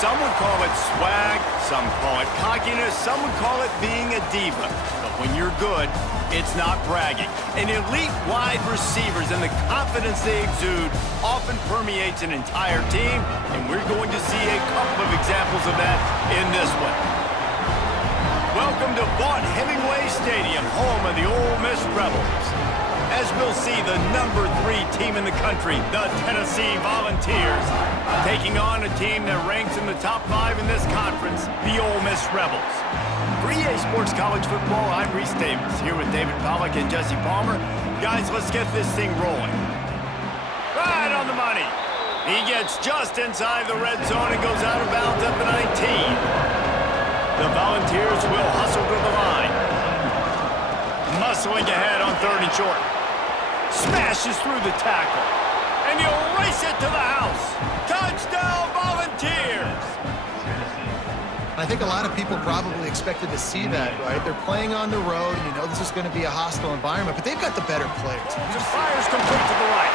Some would call it swag, some call it cockiness, some would call it being a diva. But when you're good, it's not bragging. And elite wide receivers and the confidence they exude often permeates an entire team, and we're going to see a couple of examples of that in this one. Welcome to Vaught-Hemingway Stadium, home of the Ole Miss Rebels. As we'll see, the #3 team in the country, the Tennessee Volunteers, taking on a team that ranks in the top 5 in this conference, the Ole Miss Rebels. For EA Sports College Football, I'm Reese Davis, here with David Pollack and Jesse Palmer. Guys, let's get this thing rolling. Right on the money. He gets just inside the red zone and goes out of bounds at the 19. The Volunteers will hustle to the line. Muscling ahead on 3rd and short. Smashes through the tackle. And he'll race it to the house. Touchdown, Volunteers! I think a lot of people probably expected to see that, right? They're playing on the road, and you know this is going to be a hostile environment, but they've got the better players. Fires complete to the right.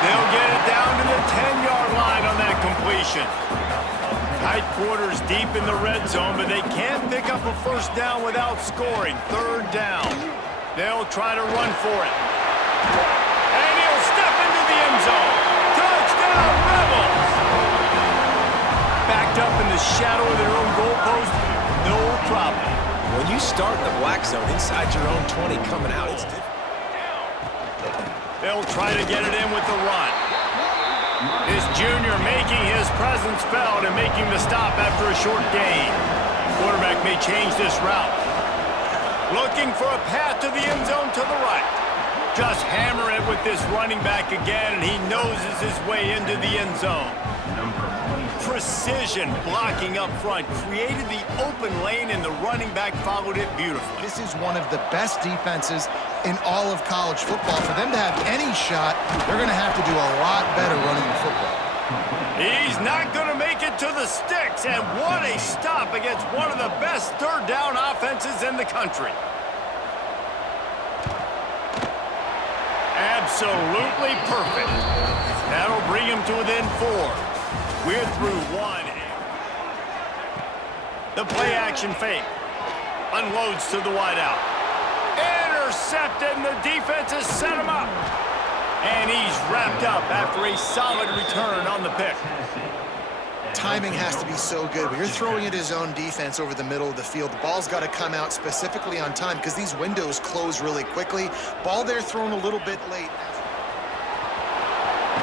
They'll get it down to the 10-yard line on that completion. Tight quarters deep in the red zone, but they can't pick up a first down without scoring. 3rd down. They'll try to run for it. And he'll step into the end zone. Touchdown, Rebels! Backed up in the shadow of their own goalpost, no problem. When you start in the black zone inside your own 20 coming out, it's different. They'll try to get it in with the run. This junior making his presence felt and making the stop after a short gain. Quarterback may change this route. Looking for a path to the end zone to the right. Just hammer it with this running back again, and he noses his way into the end zone. Precision blocking up front created the open lane, and the running back followed it beautifully. This is one of the best defenses in all of college football. For them to have any shot, they're going to have to do a lot better running the football. He's not going to make it to the sticks, and what a stop against one of the best 3rd down offenses in the country. Absolutely perfect. That'll bring him to within 4. We're through 1. The play action fake. Unloads to the wideout. Intercepted, and the defense has set him up. And he's wrapped up after a solid return on the pick. Timing has to be so good. When you're throwing at his own defense over the middle of the field, the ball's got to come out specifically on time because these windows close really quickly. Ball there thrown a little bit late.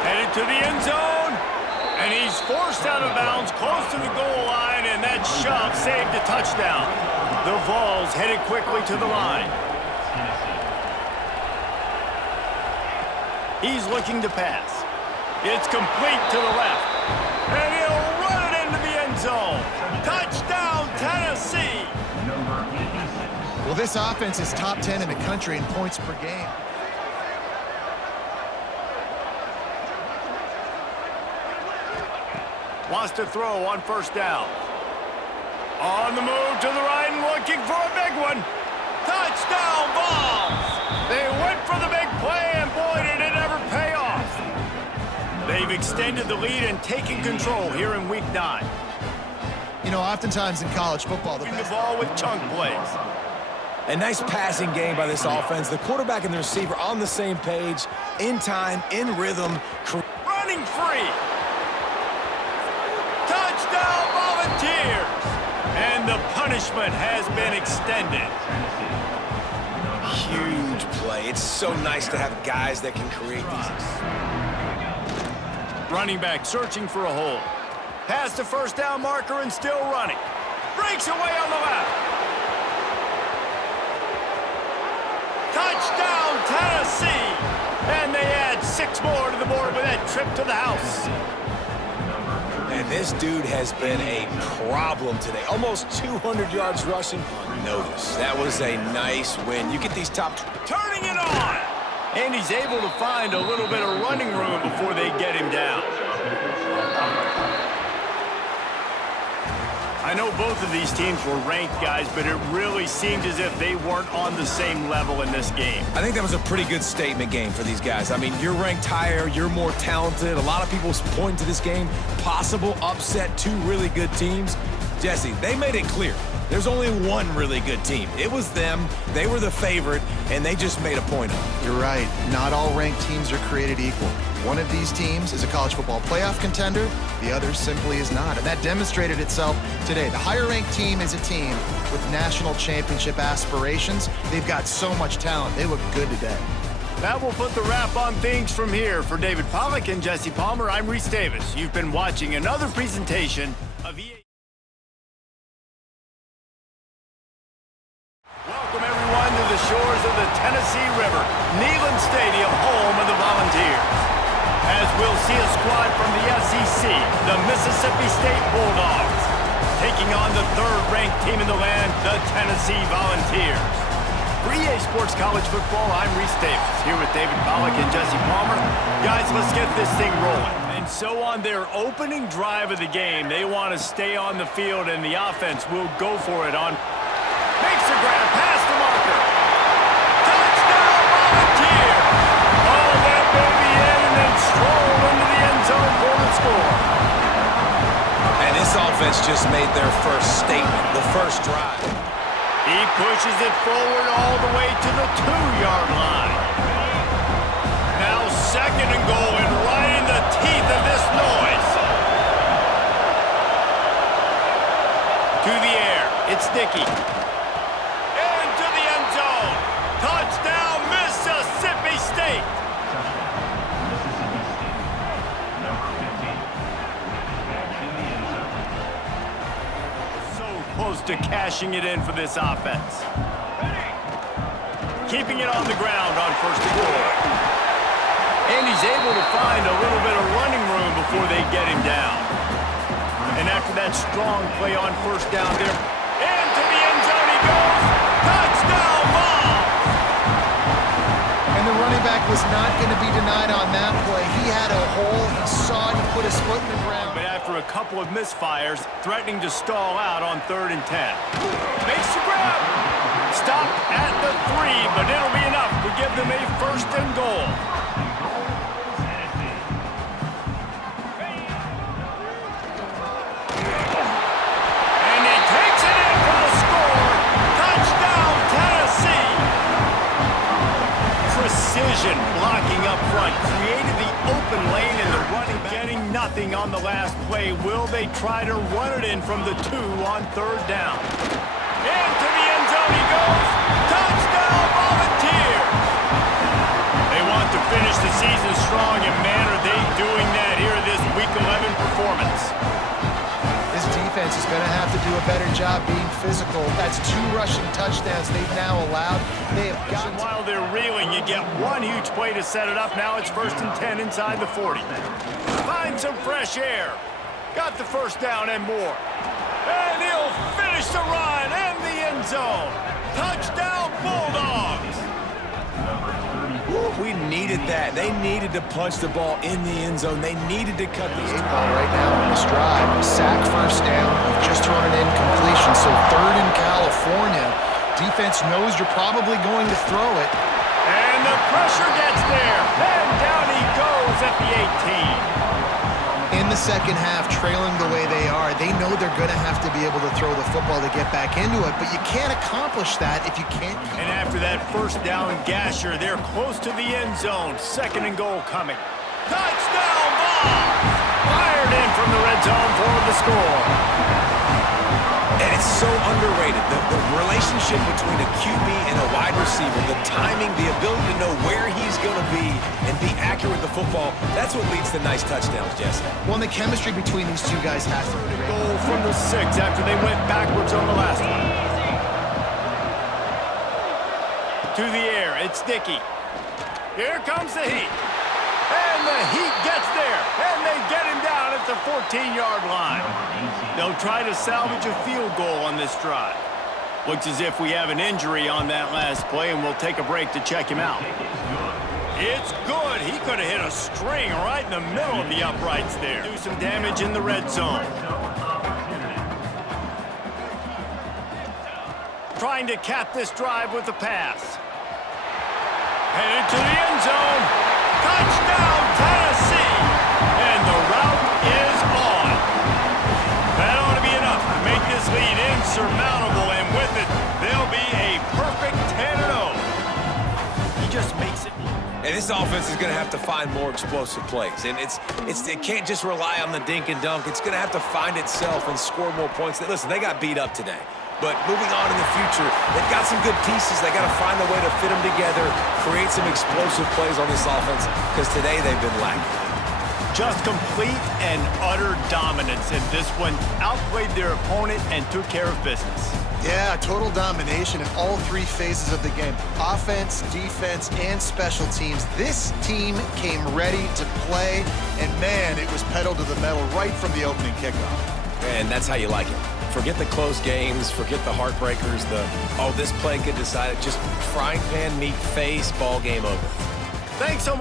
Headed to the end zone. And he's forced out of bounds close to the goal line, and that shove saved a touchdown. The Vols headed quickly to the line. He's looking to pass. It's complete to the left. And he'll run it into the end zone. Touchdown, Tennessee! Well, this offense is top 10 in the country in points per game. Wants to throw on 1st down. On the move to the right and looking for a big one. Touchdown, Vols! They went for the big play, and boy, did it ever pay off. They've extended the lead and taken control here in Week 9. You know, oftentimes in college football, the ball with chunk plays. A nice passing game by this offense. The quarterback and the receiver on the same page, in time, in rhythm. Running free. Touchdown, Volunteers! And the punishment has been extended. Huge play. It's so nice to have guys that can create these. Running back searching for a hole. Past the 1st down marker and still running. Breaks away on the left. Touchdown, Tennessee! And they add 6 more to the board with that trip to the house. And this dude has been a problem today. Almost 200 yards rushing. Notice. That was a nice win. You get these top... Turning it on! And he's able to find a little bit of running room before they get him down. I know both of these teams were ranked, guys, but it really seemed as if they weren't on the same level in this game. I think that was a pretty good statement game for these guys. I mean, you're ranked higher, you're more talented. A lot of people point to this game, possible upset, two really good teams. Jesse, they made it clear. There's only one really good team. It was them. They were the favorite, and they just made a point of it. You're right. Not all ranked teams are created equal. One of these teams is a college football playoff contender. The other simply is not. And that demonstrated itself today. The higher-ranked team is a team with national championship aspirations. They've got so much talent. They look good today. That will put the wrap on things from here. For David Pollack and Jesse Palmer, I'm Reese Davis. You've been watching another presentation of EA. Welcome, everyone, to the shores of the Tennessee River, Neyland Stadium, home of the Volunteers. As we'll see a squad from the SEC, the Mississippi State Bulldogs, taking on the third-ranked team in the land, the Tennessee Volunteers. For EA Sports College Football, I'm Reese Davis, here with David Pollack and Jesse Palmer. Guys, let's get this thing rolling. And so on their opening drive of the game, they want to stay on the field, and the offense will go for it on. Makes the grab, pass the marker. Touchdown, Volunteers! All that baby in and then stroll into the end zone for the score. And this offense just made their first statement, the first drive. He pushes it forward all the way to the 2-yard line. Now second and goal, and right in the teeth of this noise. To the air, it's Dickey. Into the end zone. Touchdown, Mississippi State. Close to cashing it in for this offense. Keeping it on the ground on first and goal. And he's able to find a little bit of running room before they get him down. And after that strong play on first down there, into the end zone he goes. Touchdown, Vols! And the running back was not going to be denied on that play. He had a hole. He saw it. He put his foot in the ground. But after a couple of misfires, threatening to stall out on 3rd and 10. Makes the grab. Stopped at the 3, but it'll be enough to give them a first and goal. And he takes it in for the score. Touchdown, Tennessee. Precision blocking up front created the open lane in the running back. Getting nothing on the last play. Will they try to run it in from the 2 on 3rd down? Into the end zone he goes. Touchdown, Volunteers! They want to finish the season strong, and man, are they doing that here in this Week 11 performance. This defense is going to have to do a better job being physical. That's 2 rushing touchdowns they've now allowed. They have got. While they're reeling, you get one huge play to set it up. Now it's 1st and 10 inside the 40. Find some fresh air. Got the first down and more. And he'll finish the run and the end zone. Touchdown, Bulldogs! We needed that. They needed to punch the ball in the end zone. They needed to cut these. Ball right now on this drive. Sack, first down. You've just thrown an incompletion. So 3rd in California. Defense knows you're probably going to throw it. And the pressure gets there. And down he goes at the 18. In the second half, trailing the way they are, they know they're going to have to be able to throw the football to get back into it, but you can't accomplish that if you can't. And after that first down gasher, they're close to the end zone. 2nd and goal coming. Touchdown, Vols! Fired in from the red zone for the score. And it's so underrated. The relationship between a QB and a wide receiver, the timing, the ability to know where he's going to be and be accurate with the football, that's what leads to nice touchdowns, Jesse. Well, and the chemistry between these two guys has to be great. Goal from the 6 after they went backwards on the last one. To the air, it's Dickey. Here comes the heat. And the heat gets there. And they get him down at the 14-yard line. They'll try to salvage a field goal on this drive. Looks as if we have an injury on that last play, and we'll take a break to check him out. It's good. He could have hit a string right in the middle of the uprights there. Do some damage in the red zone. trying to cap this drive with the pass. Headed to the end zone. Touchdown, Tennessee! And the route is on. That ought to be enough to make this lead insurmountable, and with it, they'll be a perfect 10-0. He just makes it. And this offense is going to have to find more explosive plays. And it can't just rely on the dink and dunk. It's going to have to find itself and score more points. Listen, they got beat up today. But moving on in the future, they've got some good pieces. They got to find a way to fit them together, create some explosive plays on this offense, because today they've been lacking. Just complete and utter dominance in this one. Outplayed their opponent and took care of business. Yeah, total domination in all three phases of the game. Offense, defense, and special teams. This team came ready to play, and man, it was pedal to the metal right from the opening kickoff. And that's how you like it. Forget the close games, forget the heartbreakers, this play could decide it. Just frying pan, meat face, ball game over. Thanks so much.